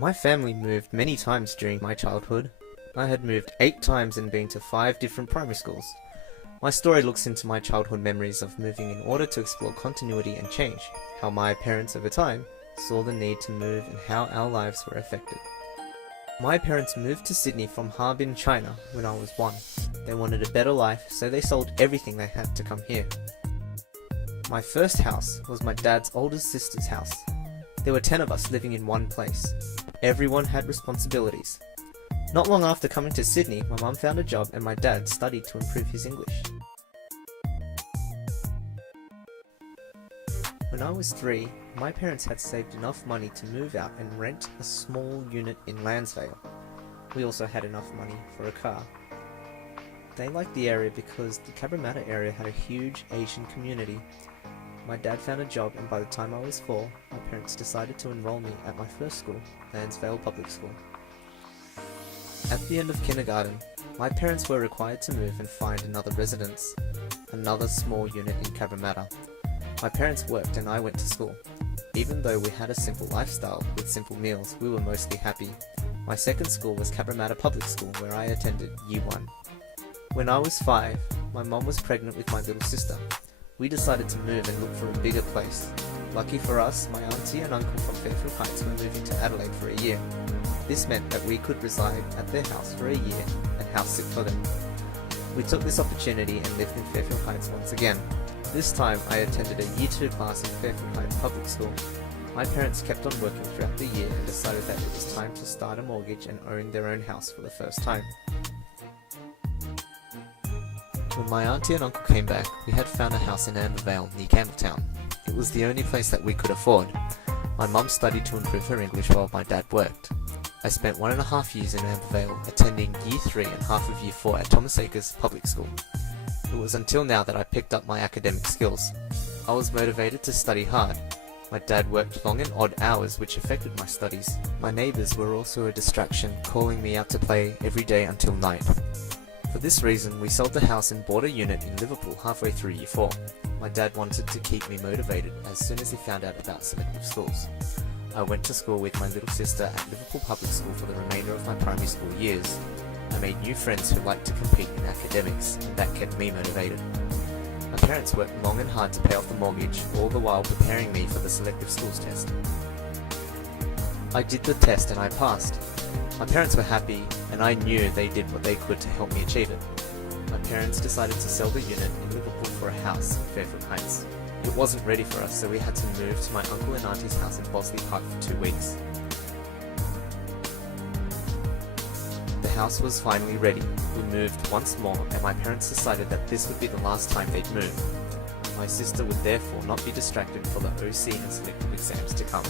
My family moved many times during my childhood. I had moved 8 times and been to 5 different primary schools. My story looks into my childhood memories of moving in order to explore continuity and change, how my parents over time saw the need to move and how our lives were affected. My parents moved to Sydney from Harbin, China when I was 1. They wanted a better life, so they sold everything they had to come here. My first house was my dad's oldest sister's house. There were 10 of us living in one place. Everyone had responsibilities. Not long after coming to Sydney, my mum found a job and my dad studied to improve his English. When I was 3, my parents had saved enough money to move out and rent a small unit in Landsvale. We also had enough money for a car. They liked the area because the Cabramatta area had a huge Asian community. My dad found a job, and by the time I was 4, my parents decided to enroll me at my first school, Landsvale Public School. At the end of kindergarten, my parents were required to move and find another residence, another small unit in Cabramatta. My parents worked and I went to school. Even though we had a simple lifestyle with simple meals, we were mostly happy. My second school was Cabramatta Public School, where I attended Year 1. When I was 5, my mum was pregnant with my little sister. We decided to move and look for a bigger place. Lucky for us, my auntie and uncle from Fairfield Heights were moving to Adelaide for a year. This meant that we could reside at their house for a year and house sit for them. We took this opportunity and lived in Fairfield Heights once again. This time I attended a Year 2 class in Fairfield Heights Public School. My parents kept on working throughout the year and decided that it was time to start a mortgage and own their own house for the first time. When my auntie and uncle came back, we had found a house in Amber Vale near Campbelltown. It was the only place that we could afford. My mum studied to improve her English while my dad worked. I spent 1.5 years in Amber Vale, attending Year 3 and half of Year 4 at Thomas Acres Public School. It was until now that I picked up my academic skills. I was motivated to study hard. My dad worked long and odd hours, which affected my studies. My neighbours were also a distraction, calling me out to play every day until night. For this reason, we sold the house and bought a unit in Liverpool halfway through Year 4. My dad wanted to keep me motivated as soon as he found out about selective schools. I went to school with my little sister at Liverpool Public School for the remainder of my primary school years. I made new friends who liked to compete in academics, and that kept me motivated. My parents worked long and hard to pay off the mortgage, all the while preparing me for the selective schools test. I did the test and I passed. My parents were happy, and I knew they did what they could to help me achieve it. My parents decided to sell the unit in Liverpool for a house in Fairfield Heights. It wasn't ready for us, so we had to move to my uncle and auntie's house in Bosley Park for 2 weeks. The house was finally ready. We moved once more, and my parents decided that this would be the last time they'd move. My sister would therefore not be distracted for the OC and selective exams to come.